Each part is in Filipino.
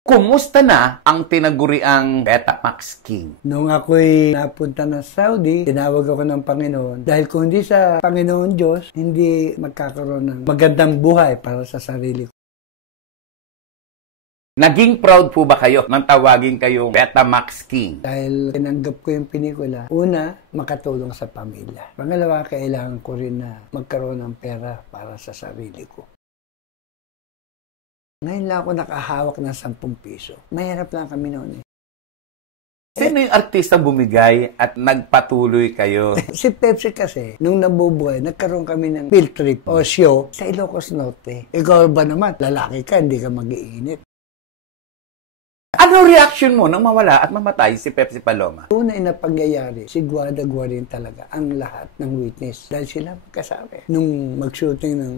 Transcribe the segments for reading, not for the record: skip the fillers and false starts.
Kumusta na ang tinaguriang Betamax King? Nung ako'y napunta ng Saudi, tinawag ako ng Panginoon. Dahil kung hindi sa Panginoon Diyos, hindi magkakaroon ng magandang buhay para sa sarili ko. Naging proud po ba kayo nang tawagin kayong Betamax King? Dahil tinanggap ko yung pelikula, una, makatulong sa pamilya. Pangalawa, kailangan ko rin na magkaroon ng pera para sa sarili ko. Ngayon lang ako nakahawak ng 10 piso. Mahirap lang kami noon eh. Sino yung artistang bumigay at nagpatuloy kayo? Si Pepsi kasi, nung nabubuhay, nagkaroon kami ng field trip o show sa Ilocos Norte. Ikaw ba naman, lalaki ka, hindi ka mag-iinit. Ano reaction mo nang mawala at mamatay si Pepsi Paloma? Una na pangyayari, si Guada Guarin talaga ang lahat ng witness. Dahil sila magkasabi. Nung mag-shooting ng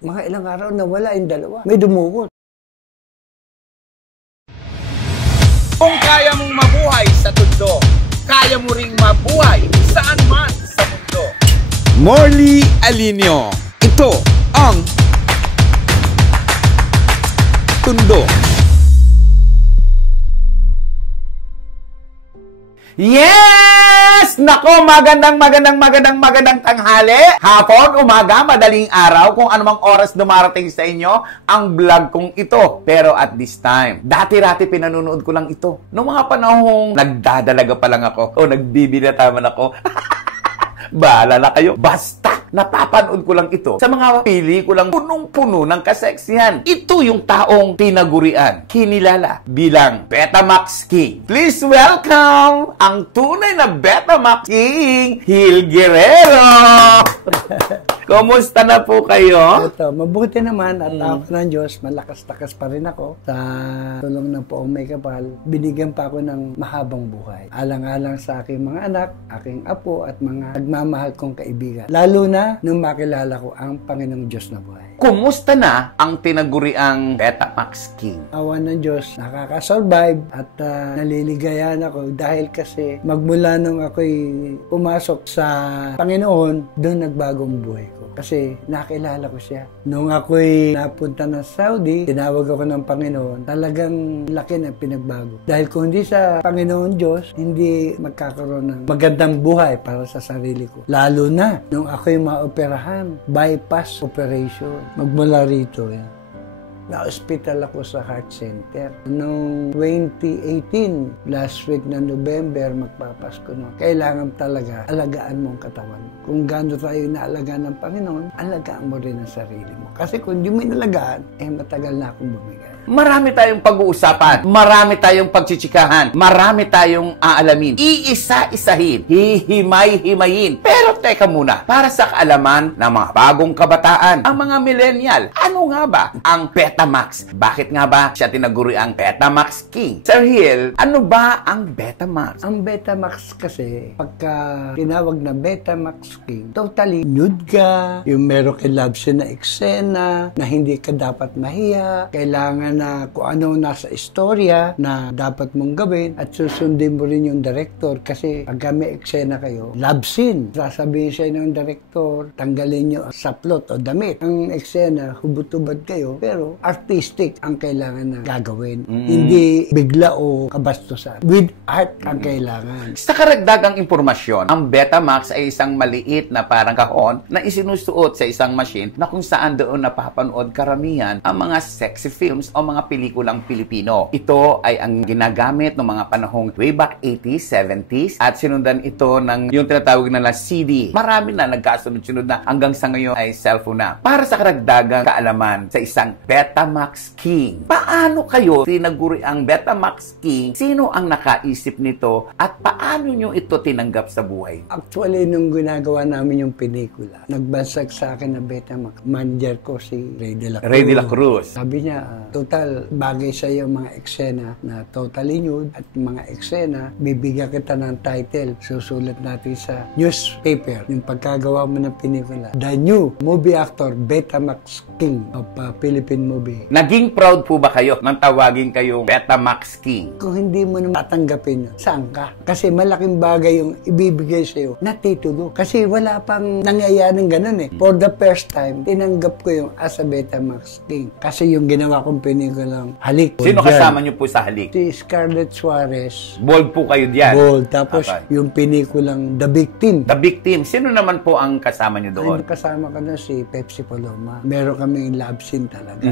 mga ilang araw na wala yung dalawa. May dumukot. Kung kaya mong mabuhay sa tundo, kaya mo ring mabuhay saan man sa mundo. Morley Alinio. Ito ang Tundo. Yes! Nako, magandang tanghali, hapon, umaga, madaling araw, kung anumang oras dumarating sa inyo ang vlog kong ito. Pero at this time, dati-rati pinanunood ko lang ito. Noong mga panahong nagdadalaga pa lang ako o nagbibinataman ako. Bahala na kayo. Basta, napapanood ko lang ito sa mga pelikulang punong-puno ng kaseksihan. Ito yung taong tinagurian, kinilala bilang Betamax King. Please welcome ang tunay na Betamax King, Hil Guerrero! Kumusta na po kayo? Ito, mabuti naman at ako ng Diyos, malakas-takas pa rin ako. Sa tulong ng Poong May Kapal, binigyan pa ako ng mahabang buhay. Alang-alang sa aking mga anak, aking apo at mga nagmamahal kong kaibigan. Lalo na nung makilala ko ang Panginoong Diyos na buhay. Kumusta na ang tinaguriang Betamax King? Awa ng Diyos, nakaka-survive at naliligayahan ako dahil kasi magmula nung ako'y pumasok sa Panginoon, doon nagbagong buhay ko. Kasi nakilala ko siya. Nung ako'y napunta ng Saudi, tinawag ako ng Panginoon, talagang laki ng pinagbago. Dahil kung hindi sa Panginoon Diyos, hindi magkakaroon ng magandang buhay para sa sarili ko. Lalo na nung ako'y maoperahan, bypass operation. Magmula rito, yan. Na-hospital ako sa heart center. Noong 2018, last week na November, magpapasko no. Kailangan talaga alagaan mo ang katawan. Kung gaano tayo inaalagaan ng Panginoon, alagaan mo rin ang sarili mo. Kasi kung di mo inalagaan, matagal na akong bumigay. Marami tayong pag-uusapan, marami tayong pagchichikahan, marami tayong aalamin, iisa-isahin, hihimay-himayin. Pero teka muna, para sa kaalaman ng mga bagong kabataan, ang mga millennial, ano nga ba ang Betamax? Bakit nga ba siya tinaguri ang Betamax King? Sir Hil, ano ba ang Betamax? Ang Betamax kasi, pagka tinawag na Betamax King, totally nude ka, yung meron kay love scene na eksena, na hindi ka dapat mahiya, kailangan na kung ano nasa istorya na dapat mong gawin at susundin mo rin yung director kasi pag may eksena kayo, love scene. Sasabihin siya ng director, tanggalin nyo sa plot o damit. Ang eksena, hubot-hubad kayo, pero artistic ang kailangan na gagawin. Hindi bigla o kabastusan. With art ang kailangan. Sa karagdagang impormasyon, ang Betamax ay isang maliit na parang kahon na isinusuot sa isang machine na kung saan doon napapanood karamihan ang mga sexy films o mga pelikulang Pilipino. Ito ay ang ginagamit ng mga panahong way back 80s, 70s at sinundan ito ng yung tinatawag na CD. Marami na nagkasunod-sunod na hanggang sa ngayon ay cellphone na. Para sa karagdagang kaalaman sa isang Betamax King, paano kayo tinaguri ang Betamax King? Sino ang nakaisip nito at paano nyo ito tinanggap sa buhay? Actually, nung ginagawa namin yung pelikula, nagbansag sa akin na Betamax. Manager ko si Ray de la Cruz. Ray de la Cruz. Sabi niya, total, bagay sa iyo mga eksena na totally nude at mga eksena, bibigyan kita ng title. Susulat natin sa newspaper cinematographer, yung pagkagawa mo ng pelikula, the new movie actor, Betamax King of Philippine movie. Naging proud po ba kayo nang tawagin kayong Betamax King? Kung hindi mo na tatanggapin yun, saan ka? Kasi malaking bagay yung ibibigay sa'yo na titulo. Kasi wala pang nangyayaring ganun eh. For the first time, tinanggap ko yung as a Betamax King. Kasi yung ginawa kong pelikulang Halik. Sino kasama niyo po sa Halik? Si Scarlett Suarez. Bold po kayo diyan. Bold. Tapos Okay. yung pelikulang The Victim. The Victim. Sino naman po ang kasama niyo doon? Ay, kasama ka na si Pepsi Paloma. Meron kaming love scene talaga.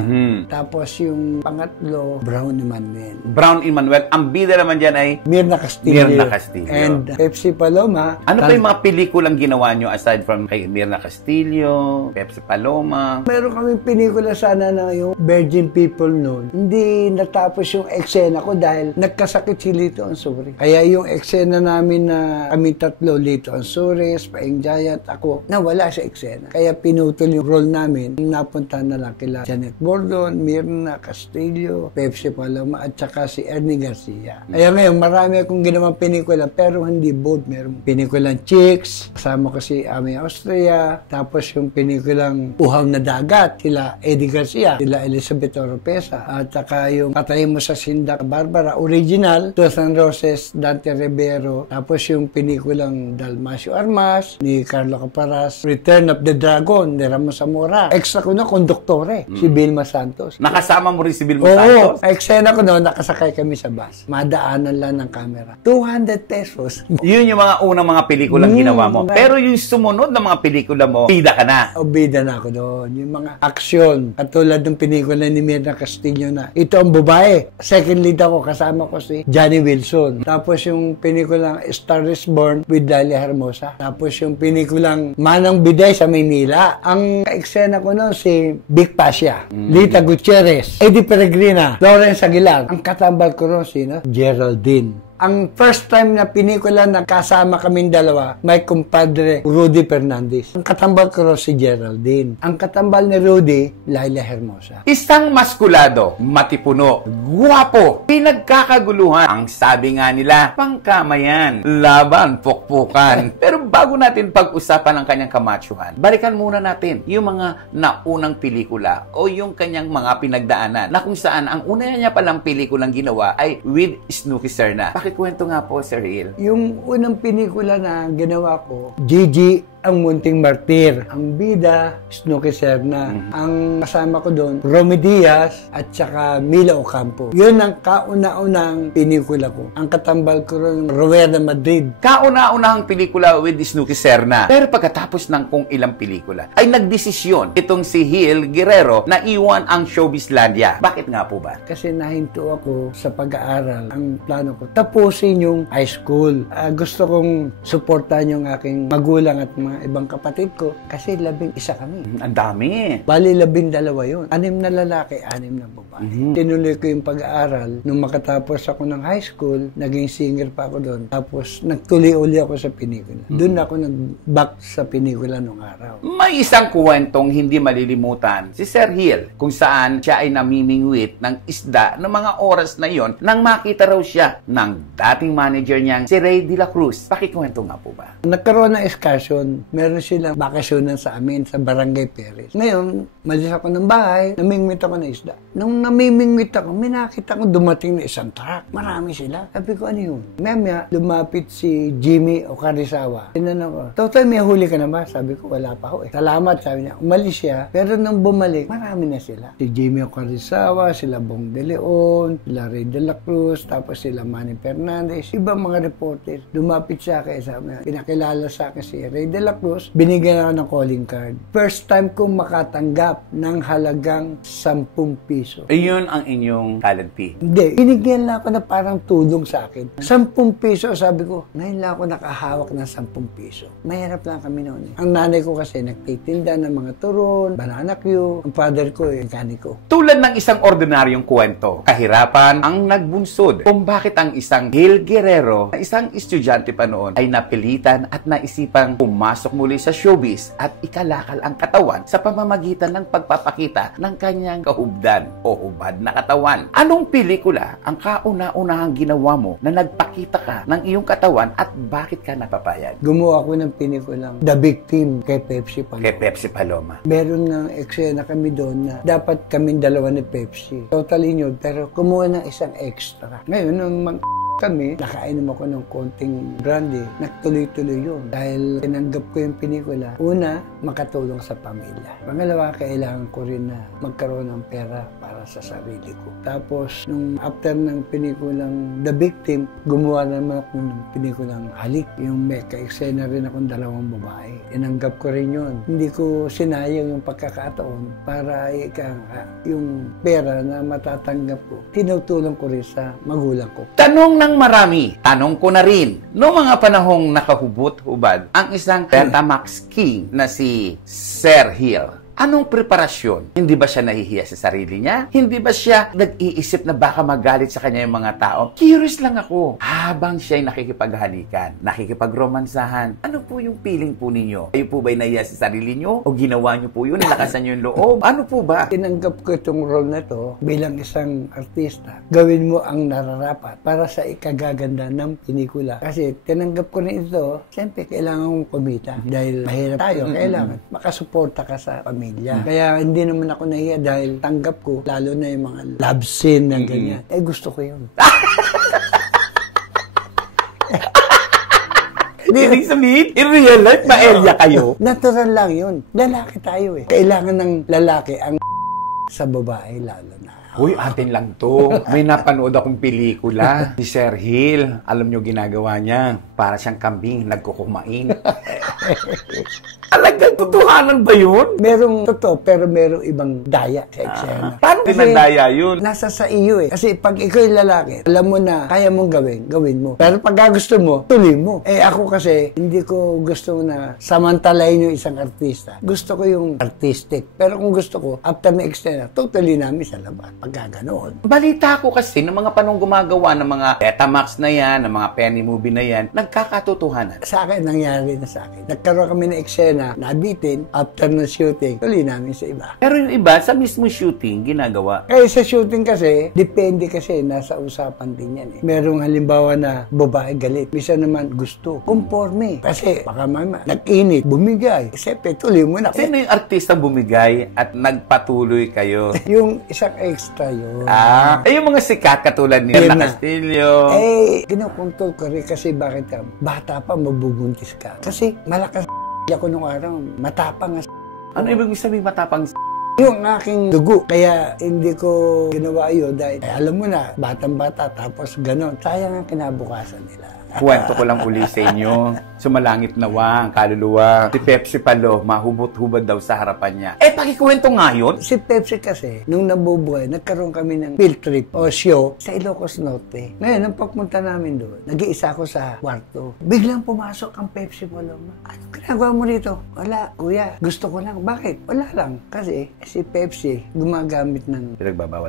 Tapos yung pangatlo, Brown naman din. Brown Emmanuel. Ang bida naman dyan ay Mirna Castillo. Mirna Castillo. And Pepsi Paloma. ano pa yung mga pelikulang ginawa nyo aside from kay Mirna Castillo, Pepsi Paloma? Meron kaming pelikula sana na yung Virgin People noon. Hindi natapos yung eksena ko dahil nagkasakit si Lito Ansuri. Kaya yung eksena namin na kami tatlo, Lito Ansuri, Paeng Giant, ako, nawala sa eksena. Kaya pinutol yung role namin. Napunta na lang kila Janet Bordon, Mirna Castillo, Pepsi Paloma, at saka si Ernie Garcia. Kaya ngayon, marami akong ginawang pelikula pero hindi bold. Meron pelikulang Chicks, kasama ko si Ami Austria, tapos yung pelikulang Uhaw na Dagat, sila Eddie Garcia, sila Elizabeth Oropesa, at saka yung Patay Mo sa Sinda Barbara, original, Dos and Roses, Dante Rivero, tapos yung pelikulang Dalmacio Armas, ni Carlo Caparas, Return of the Dragon, ni Ramos Zamora. Extra ko na, konduktore, si Vilma Santos. Nakasama mo rin si Vilma Oo, Santos? eksena ko noon, nakasakay kami sa bus. Madaanan lang ng camera. 200 pesos. Yun yung mga unang mga pelikulang ginawa mo. Pero yung sumunod na mga pelikula mo, bida ka na. O, bida na ako doon. Yung mga aksyon, katulad ng pelikula ni Mirna Castillo na ito ang babae. Second lead ako, kasama ko si Johnny Wilson. Tapos yung pelikulang Star is Born with Dalia Hermosa. Tapos yung pelikulang Manang Biday sa Maynila. Ang eksena ko noon si Vic Pasha, Lita Gutierrez, Eddie Peregrina, Lawrence Aguilar. Ang katambal ko ron sino? Geraldine. Ang first time na pelikula na kasama kaming dalawa, may kumpadre Rudy Fernandez. Ang katambal ko ron si Geraldine. Ang katambal ni Rudy, Laila Hermosa. Isang maskulado, matipuno, guwapo, pinagkakaguluhan. Ang sabi nga nila, pangkamayan, laban, pukpukan. Pero bago natin pag-usapan ang kanyang kamachuhan, balikan muna natin yung mga naunang pelikula o yung kanyang mga pinagdaanan na kung saan ang una niya palang pelikulang ginawa ay with Snooki Serna. Pakikwento nga po, Sir Hill. Yung unang pelikula na ginawa ko, Gigi ang Munting Martir. Ang bida, Snooki Serna. Ang kasama ko doon, Romy Diaz at saka Mila Ocampo. Yun ang kauna-unang pelikula ko. Ang katambal ko ron, Rowena Madrid. Kauna-unahang pelikula with Snooki Serna. Pero pagkatapos ng kung ilang pelikula, ay nagdesisyon itong si Hill Guerrero na iwan ang Showbizlandia. Bakit nga po ba? Kasi nahinto ako sa pag-aaral. Ang plano ko, tapusin yung high school. Gusto kong suportahan yung aking magulang at mga ibang kapatid ko kasi 11 kami. Ang dami. Bali 12 yun. 6 na lalaki, 6 na babae. Tinuloy ko yung pag-aaral. Nung makatapos ako ng high school, naging singer pa ako doon. Tapos nagtuloy-uli ako sa pelikula. Doon ako nag-back sa pelikula nung araw. May isang kwentong hindi malilimutan si Sir Hill kung saan siya ay namimingwit ng isda ng mga oras na yon nang makita raw siya ng dating manager niyang si Ray De La Cruz. Pakikwento nga po ba? Nagkaroon ng excursion. Meron silang bakasyonan sa amin sa Barangay Perez. Ngayon, malis ako ng bahay, namimingwit ako ng isda. Nung namimingwit ako, may nakita ko dumating na isang truck. Marami sila. Sabi ko, ano yun? Maya, lumapit si Jimmy Ocarizawa. Tinanong ko, Totoy, may huli ka na ba? Sabi ko, wala pa ho eh. Salamat, sabi niya. Umalis siya. Pero nung bumalik, marami na sila. Si Jimmy Ocarizawa, sila Bong De Leon, sila Ray De La Cruz, tapos sila Manny Fernandez, ibang mga reporters. Lumapit siya kaya sabi niya, pinakilala sa akin si Ray De La Cruz, binigyan ako ng calling card. First time kong makatanggap ng halagang 10 piso. Ayun ang inyong talent fee. Hindi, binigyan lang ako na parang tulong sa akin. 10 piso, sabi ko, ngayon lang ako nakahawak ng 10 piso. Mahirap lang kami noon. Ang nanay ko kasi nagtitinda ng mga turon, banana Q. Ang father ko mekaniko. Tulad ng isang ordinaryong kwento, kahirapan ang nagbunsod kung bakit ang isang Hill Guerrero na isang estudyante pa noon ay napilitan at naisipang pumasok pumasok muli sa showbiz at ikalakal ang katawan sa pamamagitan ng pagpapakita ng kanyang kahubdan o hubad na katawan. Anong pelikula ang kauna-unahang ginawa mo na nagpakita ka ng iyong katawan at bakit ka napapayag? Gumawa ako ng pinikulang The Victim kay Pepsi Paloma. Kay Pepsi Paloma. Meron ng eksena kami doon na dapat kaming dalawa ni Pepsi. Totally nude, pero kumuha ng isang extra. Ngayon, nung kami, nakainom ako ng konting brandy. Nagtuloy-tuloy yun. Dahil tinanggap ko yung pelikula. Una, makatulong sa pamilya. Pangalawa, kailangan ko rin na magkaroon ng pera para sa sarili ko. Tapos, nung after ng pelikulang The Victim, gumawa naman ako ng pelikulang Halik. Yung may ka-eksena rin akong dalawang babae. Tinanggap ko rin yun. Hindi ko sinayang yung pagkakataon para yung pera na matatanggap ko. Tinutulong ko rin sa magulang ko. Tanong ng marami, tanong ko na rin, noong mga panahong nakahubot-hubad, ang isang Betamax King na si Sir Hill, anong preparasyon? Hindi ba siya nahihiya sa sarili niya? Hindi ba siya nag-iisip na baka magalit sa kanya yung mga tao? Curious lang ako. Habang siya'y nakikipaghalikan, nakikipagromansahan, ano po yung feeling po ninyo? Kayo po ba'y nahihiya sa sarili niyo? O ginawa niyo po yun? Nilakasan niyo yung loob? Ano po ba? Tinanggap ko itong role na to bilang isang artista. Gawin mo ang nararapat para sa ikagaganda ng pelikula. Kasi tinanggap ko rin ito, siyempre kailangan kong kumita. Dahil mahirap tayo, kailangan makasuporta ka sa pamilya. Kaya hindi naman ako nahiya dahil tanggap ko, lalo na yung mga love scene na ganyan. Eh gusto ko yun. Ibig sabihin, in real life, ma-area kayo? Natural lang yun. Lalaki tayo eh. Kailangan ng lalaki ang sa babae lalo na. Uy, atin lang to. May napanood akong pelikula ni Sir Hill. Alam nyo ginagawa niya? Para siyang kambing, nagkukumain. Alagang totohanan ba yun? Merong totoo, pero merong ibang daya sa eksena. Paano pinandaya yun? Nasa sa iyo eh. Kasi pag ikaw yung lalaki, alam mo na kaya mong gawin mo. Pero pag gusto mo, tuloy mo. Eh ako kasi, hindi ko gusto na samantalayin yung isang artista. Gusto ko yung artistic. Pero kung gusto ko, after na eksena, totally namin sa labas. Pagkaganoon. Balita ko kasi ng mga panong gumagawa ng mga Betamax na yan, ng mga penny movie na yan, nagkakatotohanan. Sa akin, nangyari na sa akin. Nagkaroon kami ng eksena, nabitin, after ng shooting, tuloy namin sa iba. Pero yung iba, sa mismo shooting, ginagawa. Kaya sa shooting kasi, depende kasi, nasa usapan din yan eh. Merong halimbawa na babae galit, misa naman gusto, conforme. Kasi baka mama, nag-init, bumigay. Siyempre, tuloy mo na. Sino yung artistang bumigay at nagpatuloy kayo? Yung isang extra yun. Yung mga sikat katulad ni Elena Castillo. Kinukontrol ko rin kasi bakit ka, bata pa, mabubuntis ka. Kasi malakas ako nung araw, matapang Ano ibig sabihin matapang yung aking dugo. Kaya hindi ko ginawa yun dahil alam mo na, batang-bata, tapos gano'n. Sayang ang kinabukasan nila. Kwento ko lang uli sa inyo. Sumalangit nawa ang kaluluwa. Si Pepsi Paloma, hubot-hubad daw sa harapan niya. Pakikwento nga yun. Si Pepsi kasi, nung nabubuhay, nagkaroon kami ng field trip o show sa Ilocos Norte. Ngayon, nang pagpunta namin doon, nag-iisa ko sa kwarto. Biglang pumasok ang Pepsi Paloma. Ano ginagawa mo rito? Wala, kuya. Gusto ko lang. Bakit? Wala lang. Kasi si Pepsi gumagamit ng Pinagbabawal.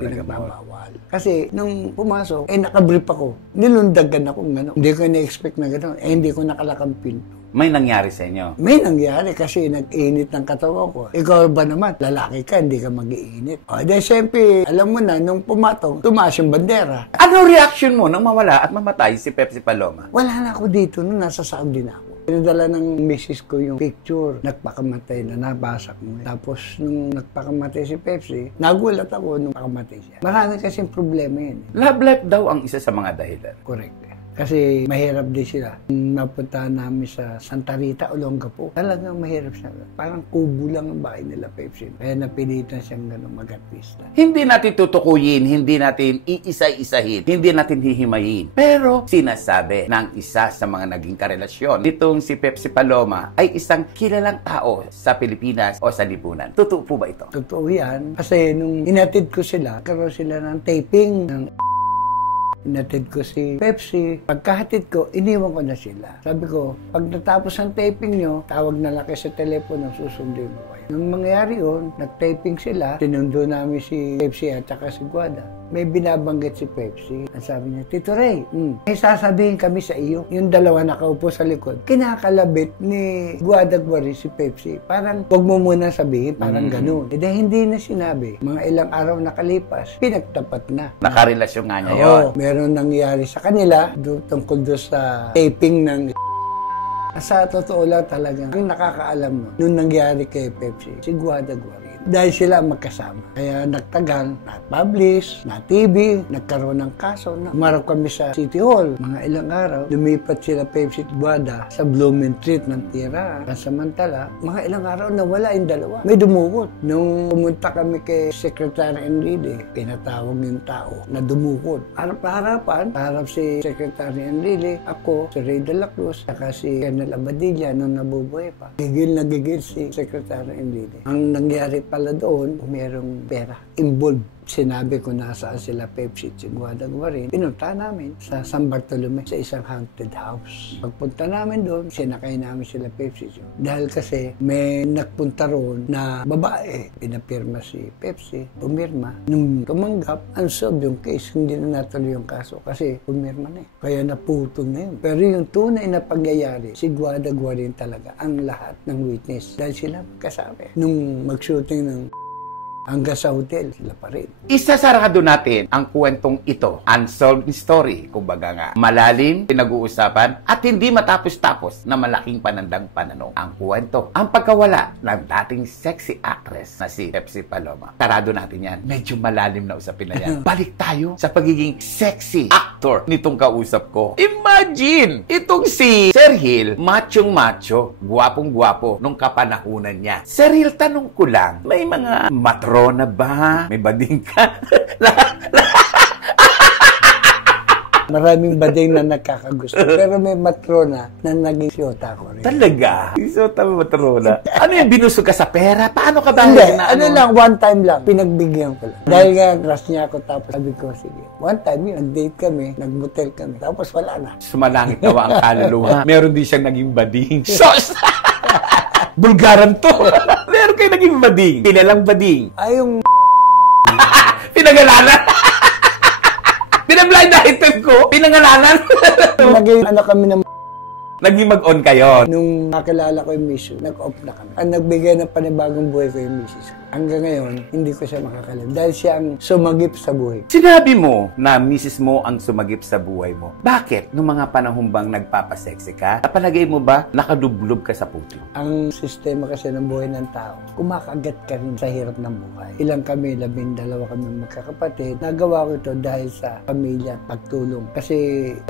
Kasi nung pumasok, nakabrief ako. Nilundagan ako ng ano. Hindi ko na-expect na gano'n. Hindi ko nakalakang pinto. May nangyari sa inyo? May nangyari kasi nag-init ng katawan ko. Ikaw ba naman, lalaki ka, hindi ka mag-iinit. Dahil siyempre, alam mo na, nung pumatong, tumaas yung bandera. Ano reaction mo nang mawala at mamatay si Pepsi Paloma? Wala na ako dito, nung nasa Saudi na ako. Pinadala ng misis ko yung picture, nagpakamatay na, nabasa ko. Tapos, nung nagpakamatay si Pepsi, nagulat ako nung pakamatay siya. Marami kasing problema yun. Love life daw ang isa sa mga dahilan. Correct. Kasi mahirap din sila. Napunta namin sa Santa Rita, Olongapo. Talagang mahirap siya. Parang kubo lang ang bahay nila, Pepsi. Kaya napilitan siyang gano'ng mag-artista. Hindi natin tutukuyin, hindi natin iisa-isahin, hindi natin hihimayin. Pero sinasabi ng isa sa mga naging karelasyon nitong si Pepsi Paloma ay isang kilalang tao sa Pilipinas o sa lipunan. Totoo po ba ito? Totoo yan. Kasi nung inatid ko sila, karoon sila ng taping ng inatid ko si Pepsi. Pagkahatid ko, iniwan ko na sila. Sabi ko, pag natapos ang taping nyo, tawag na lang kayo sa telepono, susundin mo kayo. Nung mangyari yun, nag-taping sila, sinundo namin si Pepsi at saka si Guada. may binabanggit si Pepsi. Ang sabi niya, Tito Ray, may sasabihin kami sa iyo. Yung dalawa nakaupo sa likod. Kinakalabit ni Guadaguari si Pepsi. Parang, huwag mo muna sabihin, parang ganun. E dahil hindi na sinabi. Mga ilang araw nakalipas, pinagtapat na. Nakarelasyon nga niya yun. Meron nangyari sa kanila tungkol doon sa taping ng sa totoo lang talaga, ang nakakaalam mo, nung nangyari kay Pepsi, si Guadaguari. Dahil sila magkasama. Kaya nagtagal, na-publish, na-TV, nagkaroon ng kaso. Umarap kami sa City Hall. Mga ilang araw, lumipat sila Pepsi at Guada sa Blooming Street ng tira. Samantala, mga ilang araw nawala yung dalawa. May dumukot. Nung pumunta kami kay Secretary Enrile, pinatawag yung tao na dumukot. Harap-harapan, harap si Secretary Enrile, ako, si Ray de la Cruz, saka si Colonel Abadilla nung nabubuhay pa. Gigil na gigil si Secretary Enrile. Ang nangyari pala doon, merong pera involved. Sinabi ko nasaan sila Pepsi at si Guadaguari. Pinunta namin sa San Bartolome sa isang haunted house. Pagpunta namin doon, sinakay namin sila Pepsi. Dahil kasi may nagpunta roon na babae. Pinapirma si Pepsi, pumirma. Nung tumanggap, unsolved yung case. Hindi na natuloy yung kaso kasi pumirma na eh. Kaya naputol na yun. Pero yung tunay na pangyayari, si Guadaguari talaga ang lahat ng witness. Dahil sila kasama. Nung mag-shooting ng hanggang sa hotel, sila pa rin. Isasarado natin ang kwentong ito. Unsolved story, kumbaga nga. Malalim, pinag-uusapan, at hindi matapos-tapos na malaking panandang pananong. Ang kwento, ang pagkawala ng dating sexy actress na si Pepsi Paloma. Sarado natin yan. Medyo malalim na usapin na yan. Balik tayo sa pagiging sexy actor nitong kausap ko. Imagine! Itong si Sir Hill, machong-macho, guwapong-guwapo nung kapanahunan niya. Sir Hill, tanong ko lang, may mga matrona ba? May bading ka? Maraming bading na nagkakagusto. Pero may matrona na naging siyota ko rin. Talaga? Isota mo matrona? Ano yung binusog ka sa pera? Paano ka ba? Hindi, lang, one time lang. Pinagbigyan ko lang. Dahil nga, crush niya ako, tapos sabi ko, sige. One time yun, nag-date kami, nag-motel kami, tapos wala na. Sumalangit nawa ang kaluluwa. Meron din siyang naging bading. Sos! Bulgaran to! Meron kayo naging bading. Pinalang bading. Ay, yung Pinangalanan! Pinablind item ko! Pinangalanan! naging ano kami ng Naging mag-on kayo. nung nakilala ko yung miss, nag-off na kami. Ang nagbigay ng panibagong buhay ko yung misis ko. Hanggang ngayon, hindi ko siya makakalim. Dahil siya ang sumagip sa buhay. Sinabi mo na misis mo ang sumagip sa buhay mo. Bakit? Nung mga panahon bang nagpapasexy ka, napalagay mo ba nakadublob ka sa puto? Ang sistema kasi ng buhay ng tao, kumakagat ka rin sa hirap ng buhay. Ilang kami, 12 kami magkakapatid. Nagawa ko ito dahil sa pamilya at pagtulong. Kasi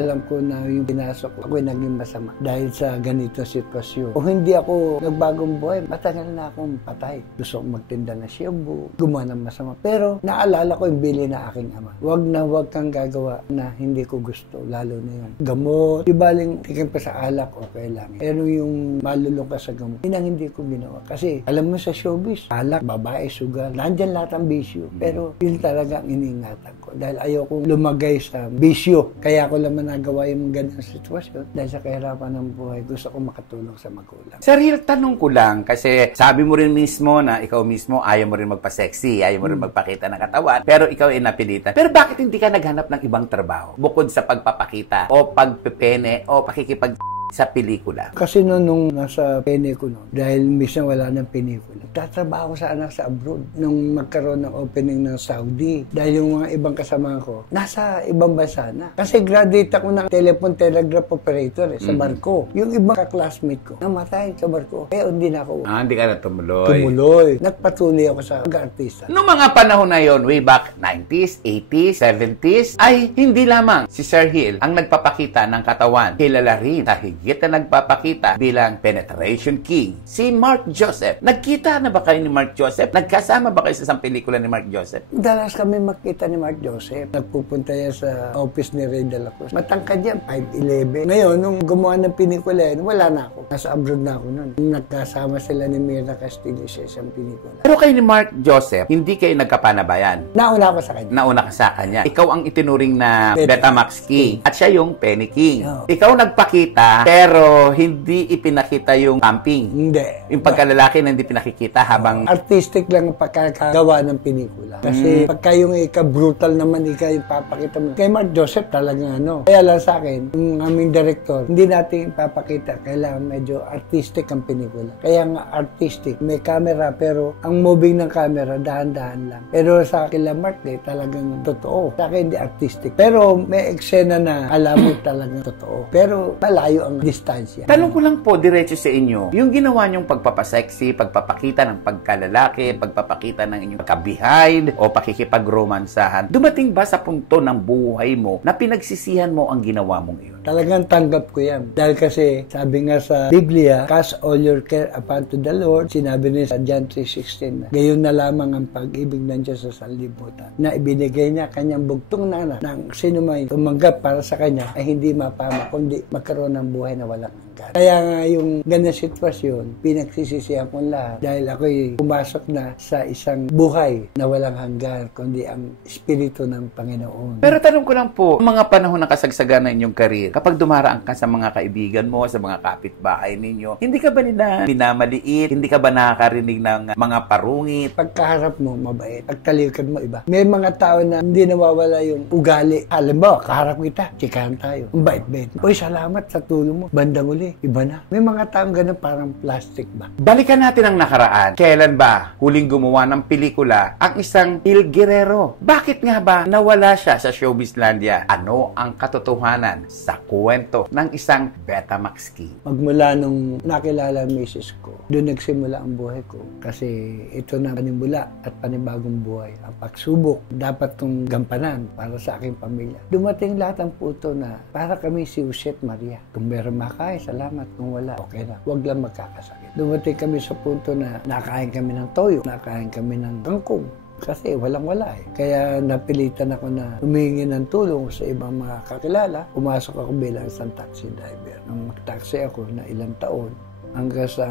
alam ko na yung pinasok ko, ako'y naging masama dahil sa ganito sitwasyon. Kung hindi ako nagbagong buhay, matagal na akong patay. Gusto kong magtinda na shabu, gumawa ng masama. Pero naalala ko yung bili na aking ama. Huwag kang gagawa na hindi ko gusto, lalo na yun. Gamot, ibaling tikin pa sa alak, okay lang. Pero yung malulong ka sa gamot, yun ang hindi ko ginawa. Kasi alam mo sa showbiz, alak, babae, sugar, nandyan lahat ang bisyo. Pero yun talaga ang iniingatan ko. Dahil ayokong lumagay sa bisyo. Kaya ako naman nagawa yung ganang sitwasyon. Dahil sa kahirapan ng buhay, gusto ko makatulong sa magulang. Sir Hill, tanong ko lang, kasi sabi mo rin mismo na ikaw mismo ayaw mo rin magpa-sexy, ayaw mo rin magpakita ng katawan, pero ikaw ay napilitan. Pero bakit hindi ka naghanap ng ibang trabaho? Bukod sa pagpapakita, o pagpipene, o pakikipag sa pelikula. Kasi nung nasa pene ko noon, dahil minsan wala ng pelikula, tatrabaho sana sa abroad nung magkaroon ng opening ng Saudi. Dahil yung mga ibang kasama ko, nasa ibang bansa na. Kasi graduate ako ng telephone telegraph operator sa barko. Yung ibang ka-classmate ko, namatay sa barko. Kaya hindi na ako Hindi ka na tumuloy. tumuloy. Nagpatuloy ako sa pag-artista. Noong mga panahon na yon, way back 90s, 80s, 70s, ay hindi lamang si Sir Hill ang nagpapakita ng katawan. Kilala rin sa higit na nagpapakita bilang penetration king, si Mark Joseph. Nagkita na ba kayo ni Mark Joseph? Nagkasama ba kayo sa isang pelikula ni Mark Joseph? Dalas kami makita ni Mark Joseph. Nagpupunta yan sa office ni Ray de la Cruz. Matangkad yan, 5'11". Ngayon, nung gumawa ng pelikula yan, wala na ako. Nasa abroad na ako nun. Nagkasama sila ni Mira Castillo sa isang pelikula. Pero kay ni Mark Joseph, hindi kayo nagkapanabayan. Nauna ako sa kanya. Nauna ka sa kanya. Ikaw ang itinuring na Betamax King. At siya yung Penny King. Oo. Ikaw nagpakita Pero hindi ipinakita yung camping. Hindi. Yung pagkalalaki na hindi pinakikita habang... Artistic lang ang pagkakagawa ng pelikula. Kasi pagka yung brutal naman yung papakita mo. Kay Mark Joseph talagang ano. Kaya lang sa akin, yung aming director, hindi natin ipapakita. Kailangan medyo artistic ang pelikula. Kaya nga artistic. May camera pero ang moving ng camera, dahan-dahan lang. Pero sa kila Mark, talagang totoo. Sa akin, hindi artistic. Pero may eksena na alam mo talagang totoo. Pero malayo ang distansya. Tanong ko lang po, diretso sa inyo, yung ginawa niyong pagpapasexy, pagpapakita ng pagkalalaki, pagpapakita ng inyong pagka-behind o pakikipag-romansahan, dumating ba sa punto ng buhay mo na pinagsisihan mo ang ginawa mong iyon? Talagang tanggap ko yan. Dahil kasi, sabi nga sa Biblia, cast all your care upon to the Lord. Sinabi niya sa John 3:16 na, gayon na lamang ang pag-ibig ng Diyos sa sanlibutan, na ibinigay niya kanyang bugtong na anak, nang sino may tumanggap para sa kanya ay hindi mapama, kundi magkaroon ng buhay na walang hanggan. Kaya nga yung ganang sitwasyon, pinagsisisihan ko lahat dahil ako'y pumasok na sa isang buhay na walang hanggan, kundi ang Espiritu ng Panginoon. Pero tanong ko lang po, mga panahon ng kasagsagan ng inyong karir, kapag dumaraan ka sa mga kaibigan mo, sa mga kapitbahay ninyo, hindi ka ba nila minamaliit? Hindi ka ba nakakarinig ng mga parungit? Pagkaharap mo, mabait. Pagtalikod mo, iba. May mga tao na hindi nawawala yung ugali. Alam mo, kaharap kita, chikahan tayo. Ang bait-bait. Uy, salamat sa tulong mo. Bandang uli, iba na. May mga taong ganun parang plastic ba? Balikan natin ang nakaraan. Kailan ba huling gumawa ng pelikula ang isang Il Guerrero? Bakit nga ba nawala siya sa Showbizlandia? Ano ang katotohanan sa kwento ng isang Betamax King? Magmula nung nakilala ang misis ko, doon nagsimula ang buhay ko. Kasi ito na panimula at panibagong buhay. Ang pagsubok, dapat kong gampanan para sa aking pamilya. Dumating lahat ang puto na para kami si Jose at Maria. Kung meron makay, salamat. Kung wala, okay na. Huwag lang magkakasakit. Dumating kami sa punto na nakain kami ng toyo, nakain kami ng kangkong. Kasi walang-wala eh. Kaya napilitan ako na humingi ng tulong sa ibang mga kakilala. Pumasok ako bilang isang taxi driver. Nang mag-taxi ako na ilang taon, hanggang sa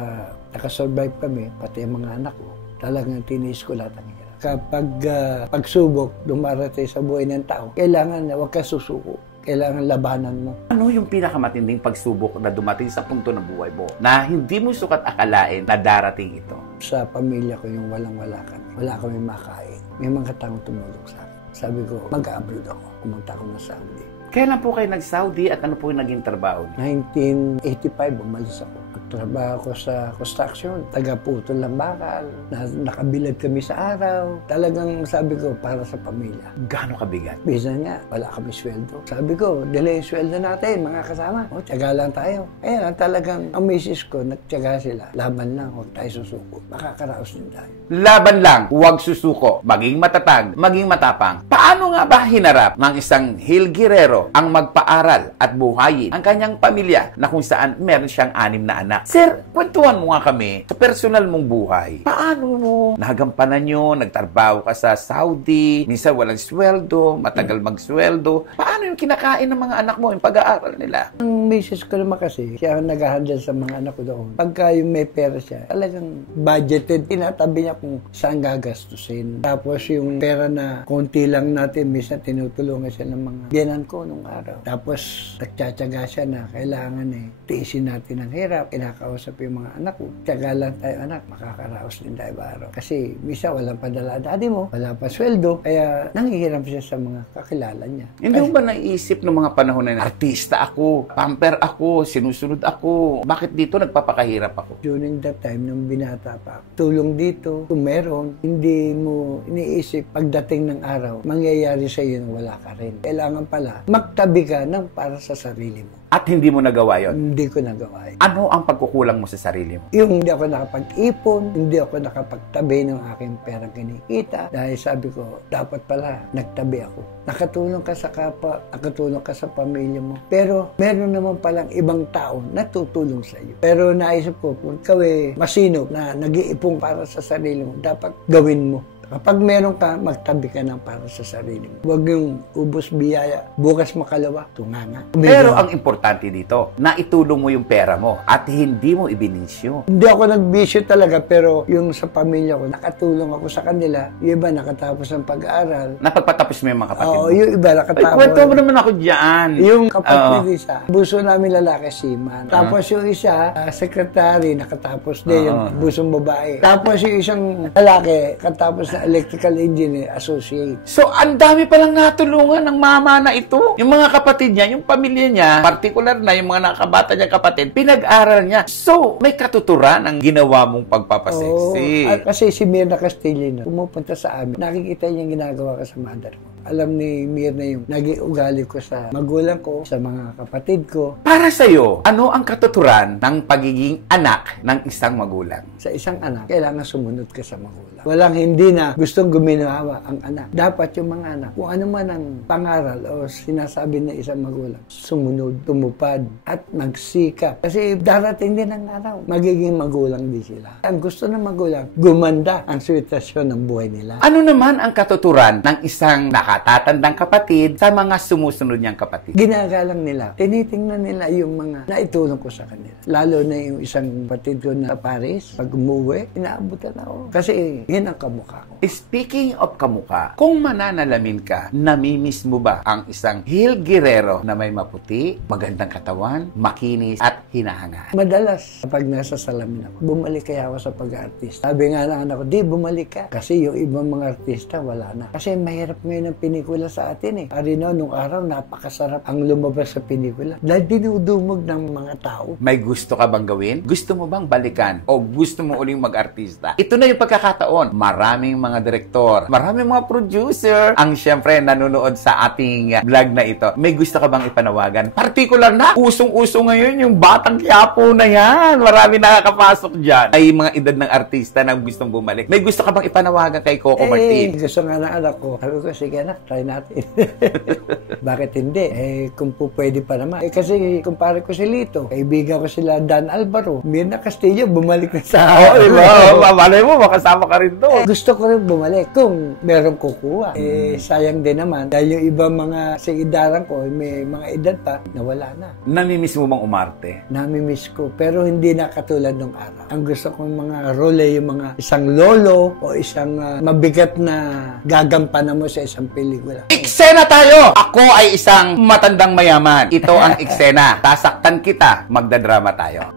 nakasurvive kami, pati ang mga anak ko, talagang tinis ko lahat ang hirap. Kapag pagsubok, dumarating sa buhay ng tao, kailangan na huwag ka susuko. Kailangan labanan mo. Ano yung pinakamatinding pagsubok na dumating sa punto ng buhay mo na hindi mo sukat akalain na darating ito? Sa pamilya ko yung walang-wala kami. Wala kami makain. May mga taong tumulong sa akin. Sabi ko, mag-abroad ako. Pumunta ako na Saudi. Kailan po kayo nag-Saudi at ano po yung naging trabaho niyo? 1985, umalis ako. Nagtrabaho ko sa construction, taga-putol ng bakal, nakabilad kami sa araw. Talagang sabi ko, para sa pamilya. Gaano kabigat? Bisan nga, wala kami sweldo. Sabi ko, dala yung sweldo natin, mga kasama. O, tiyaga lang tayo. Kaya talagang ang misis ko, nagtiyaga sila. Laban lang, huwag tayo susuko. Makakaraos din tayo. Laban lang, huwag susuko, maging matatag, maging matapang. Paano nga ba hinarap ng isang Il Guerrero ang magpaaral at buhayin ang kanyang pamilya na kung saan meron siyang 6 na anak? Sir, kwentuhan mo nga kami sa personal mong buhay. Paano mo nagampanan nyo, nagtrabaho ka sa Saudi, minsan walang sweldo, matagal magsweldo. Paano yung kinakain ng mga anak mo, yung pag-aaral nila? Ang misis ko naman kasi, siya ang nag-handle sa mga anak ko doon. Pagka yung may pera siya, talagang budgeted. Tinatabi niya kung saan gagastusin. Tapos yung pera na konti lang natin, minsan tinutulungan siya ng mga biyanan ko nung araw. Tapos nagtsatsaga siya na kailangan tiisin natin ang hirap. Kinakausap yung mga anak ko. Tiyaga lang tayo anak, makakaraos din tayo araw. Kasi minsan walang padala daddy mo, wala pa sweldo. Kaya nangihiram siya sa mga kakilala niya. Hindi mo ba naisip ng mga panahon na artista ako, pamper ako, sinusunod ako, bakit dito nagpapakahirap ako? During that time, nung binata pa ako, tulong dito, kung meron, hindi mo iniisip pagdating ng araw, mangyayari sa iyo na wala ka rin. Kailangan pala, magtabi ka ng para sa sarili mo. At hindi mo nagawa yon? Hindi ko nagawa yun. Ano ang pagkukulang mo sa sarili mo? Yung hindi ako nakapag-ipon, hindi ako nakapagtabi ng aking perang kinikita. Dahil sabi ko, dapat pala, nagtabi ako. Nakatulong ka sa kapwa, nakatulong ka sa pamilya mo. Pero meron naman palang ibang tao na tutulong sa iyo. Pero naisip ko, kung ikaw masinop na nag-iipon para sa sarili mo, dapat gawin mo. Kapag meron ka, magtabi ka ng para sa sarili mo. Huwag yung ubos biyaya, bukas makalawa, tunganga. Pero ang importante dito, naitulong mo yung pera mo at hindi mo ibinisyo. Hindi ako nagbisyo talaga, pero yung sa pamilya ko, nakatulong ako sa kanila. Yung iba nakatapos ng pag-aaral. Napagpatapos mo yung mga kapatid mo. Oo, yung iba Ay, nakatapos. kwento mo naman ako dyan. Yung kapatid isa, buso namin lalaki, seaman. Tapos yung isa, secretary, nakatapos din, yung busong babae. Tapos yung isang lalaki, katapos na electrical engineer, associate. So, ang dami palang natulungan ng mama na ito. Yung mga kapatid niya, yung pamilya niya, particular na yung mga nakabata niya kapatid, pinag-aral niya. So, may katuturan ang ginawa mong pagpapaseksi. Kasi si Mirna Castillo, pumupunta sa amin, nakikita niya yung ginagawa ko sa mother ko. Alam ni Mirna yung naging ugali ko sa magulang ko, sa mga kapatid ko. Para sa'yo, ano ang katuturan ng pagiging anak ng isang magulang? Sa isang anak, kailangan sumunod ka sa magulang. Walang hindi na gustong guminawa ang anak. Dapat yung mga anak, kung ano man ang pangaral o sinasabi ng isang magulang, sumunod, tumupad, at magsikap. Kasi darating din ang araw, magiging magulang din sila. Ang gusto ng magulang, gumanda ang sitwasyon ng buhay nila. Ano naman ang katuturan ng isang nakatatandang kapatid sa mga sumusunod niyang kapatid? Ginagalang nila, tinitingnan nila yung mga naitulong ko sa kanila. Lalo na yung isang kapatid ko na Paris, pag umuwi, inaabutan ako. Kasi yun ang kamukha ko. Speaking of kamukha, kung mananalamin ka, namimiss mo ba ang isang Hil Guerrero na may maputi, magandang katawan, makinis, at hinahanga? Madalas, kapag nasa salamin ako, bumalik kaya ako sa pag-artista. Sabi nga ng anak ko, di, bumalik ka. Kasi yung ibang mga artista, wala na. Kasi mahirap ngayon ang pelikula sa atin eh. Arino, nung araw, napakasarap ang lumabas sa pelikula. Dahil dinudumog ng mga tao. May gusto ka bang gawin? Gusto mo bang balikan? O gusto mo uling mag-artista? Ito na yung pagkakataon. Maraming mga direktor, maraming mga producer, ang syempre nanonood sa ating vlog na ito. May gusto ka bang ipanawagan? Particular na, usong-uso ngayon yung Batang Quiapo na yan. Marami nakakapasok dyan. Ay mga edad ng artista na gustong bumalik. May gusto ka bang ipanawagan kay Coco Martin? Gusto nga ng anak ko. Sabi ko, sige anak, try natin. Bakit hindi? Kung po pwede pa naman. Kasi kumpare ko si Lito, kaibigan ko sila Dan Alvaro, Mirna Castillo, bumalik na sa... Oo, diba? Malay mo, makasama ka rin doon. Gusto ko rin bumalik kung meron kukuha. Sayang din naman. Dahil yung ibang mga sigidaran ko, may mga edad pa, nawala na. Namimiss mo bang umarte? Namimiss ko, pero hindi na katulad nung araw. Ang gusto kong mga role, yung mga isang lolo o isang mabigat na gagampanan mo sa isang pelikula. Eksena tayo! Ako ay isang matandang mayaman. Ito ang eksena. Tasaktan kita, magdadrama tayo.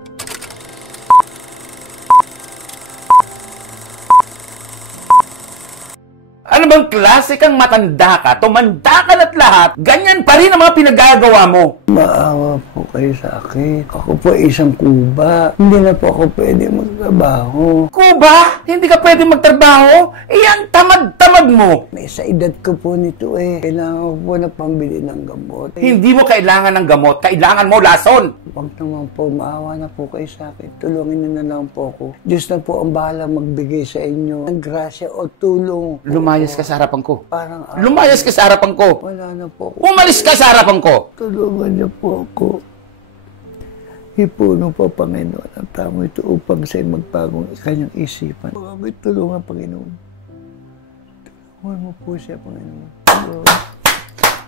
Ano bang klase kang matanda ka, tumanda ka na't lahat, ganyan pa rin ang mga pinagagawa mo? Maawa po kayo sa akin. Ako po isang kuba. Hindi na po ako pwede magtrabaho. Kuba? Hindi ka pwede magtrabaho? Ang tamad-tamad mo. May sa edad ko po nito kailangan ko po na pambili ng gamot. Hindi mo kailangan ng gamot, kailangan mo lason. Huwag naman po, maawa na po kayo sa akin. Tulungin niyo na lang po ako. Diyos na po ang bahala magbigay sa inyo ng grasya o tulong. Lumayas ka sa harapan ko. Parang Lumayas ka sa harapan ko. wala na po ako. Umalis ka sa harapan ko. Tulungan niyo po ako. Ipuno po, Panginoon, ang tamo ito upang sa'yo magbagong kanyang isipan. Huwag ako'y tulungan, Panginoon. Tulungan mo po siya, Panginoon.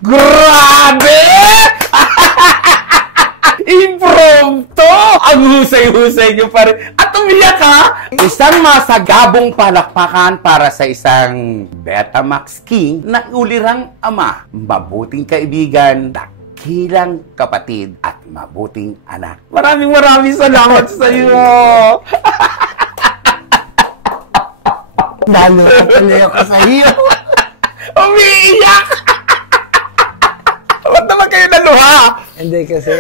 Grabe! Impromptu! Ang husay-husay niyo pa rin. At umiyak ka! Isang masagabong palakpakan para sa isang Betamax King na ulirang ama, mabuting kaibigan, dakilang kapatid, at mabuting anak. Maraming salamat sa iyo! Lalo ang tuloy ako sa iyo. Umiiyak! Ba't naman kayo naluha? Hindi kasi,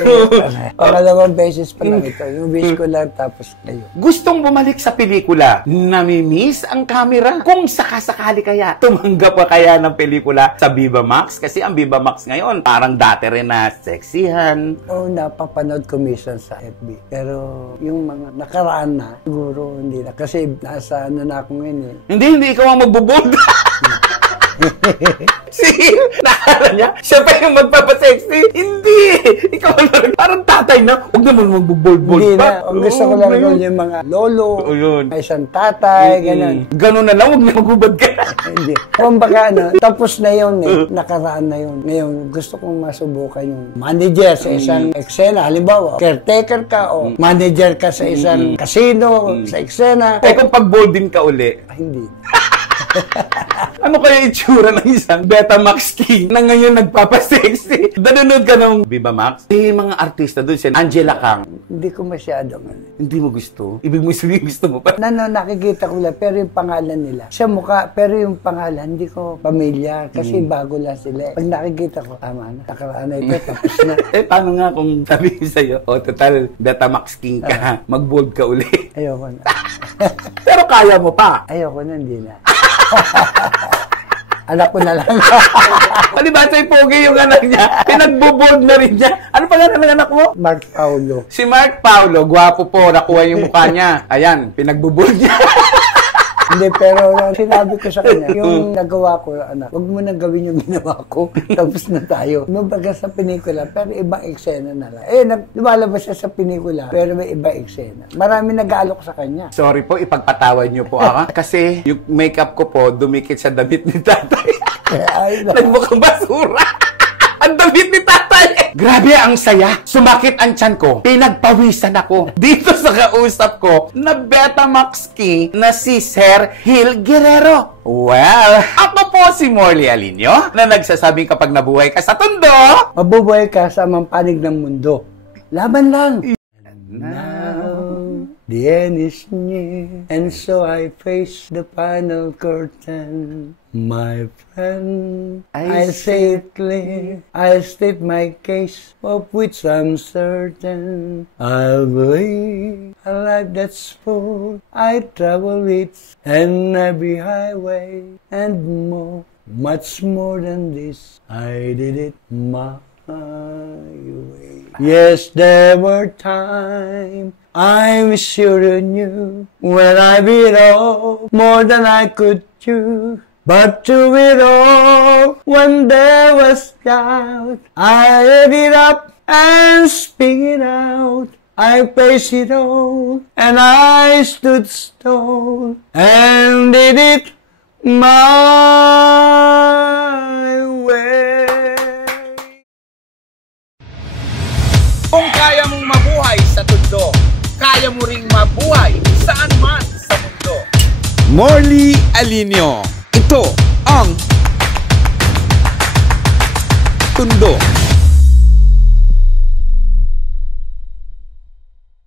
pangalawang beses pa lang ito. Yung wish ko lang tapos kayo. Gustong bumalik sa pelikula, namimiss ang camera. Kung sakasakali kaya, tumanggap pa kaya ng pelikula sa Viva Max? Kasi ang Viva Max ngayon, parang dati rin na seksihan. Oo, napapanood ko minsan sa FB. Pero yung mga nakaraan na, siguro hindi na. Kasi nasa na ako ngayon Hindi ikaw ang magbubold. Nakala niya, siya pa yung magpapasexy. Hindi! Ikaw parang tatay na, huwag naman magbo-bold-bold Hindi pa. na. Ang gusto ko lang yung mga lolo, yun. isang tatay, ganun. Ganun na lang, huwag na magubad ka. Hindi. Kumbaga, tapos na yun eh. Nakaraan na yun. Ngayon, gusto kong masubukan yung manager sa isang eksena. Halimbawa, caretaker ka o manager ka sa isang casino, sa eksena. Kung pag-bolding ka uli, Hindi. ano kaya itsura ng isang Betamax King na ngayon nagpapasexy? Nanonood ka ng Viva Max? Mga artista doon, si Angela Kang. Hindi ko masyadong Hindi mo gusto? Ibig mo sabihin gusto mo pa? nakikita ko lang, pero yung pangalan nila. Siya mukha, pero yung pangalan, hindi ko pamilyar. Kasi bago lang sila. Pag nakikita ko, tama na. Nakaraan na ito, tapos na. Paano nga kung sabi ko sa'yo, total, Betamax King ka, mag-bold ka uli. Ayoko na. Pero kaya mo pa. Ayoko na, hindi na. Anak ko na lang. Di ba sa'yo pogi yung anak niya? Pinagbo-bold na rin niya. Ano pala ng anak mo? Mark Paulo. Si Mark Paulo, gwapo po, nakuha yung mukha niya. Ayan, pinagbo-bold niya. Hindi, pero sinabi ko sa kanya, yung nagawa ko, anak, huwag mo nang gawin yung ginawa ko. Tapos na tayo. Mabaga sa pelikula, pero ibang eksena na lang. Lumalabas siya sa pelikula, pero may ibang eksena. Marami nag-aalok sa kanya. Sorry po, ipagpatawad niyo po ako. Kasi yung makeup ko po, dumikit sa damit ni tatay. Ay, Nagmukhang basura. Ang damit ni tatay. Grabe ang saya. Sumakit ang tiyan ko. Pinagpawisan ako. Dito sa kausap ko na Betamax King na si Sir Gil Guerrero. Well, ako po si Morley Alinio na nagsasabing kapag nabuhay ka sa Tondo, mabubuhay ka sa mampanig ng mundo. Laban lang. Now, the end is near, and so I face the final curtain. My friend, I say it clear, I state my case, of which I'm certain. I believe a life that's full, I travel it, and every highway, and more, much more than this, I did it my way. Yes, there were times I'm sure you knew when I beat off more than I could chew. But to it all, when there was doubt, I ate it up and speak it out. I faced it all, and I stood stone, and did it my way. Kung kaya mong mabuhay sa Tondo, kaya mo ring mabuhay saan man sa mundo. Morley Alinio. Ito ang Tondo.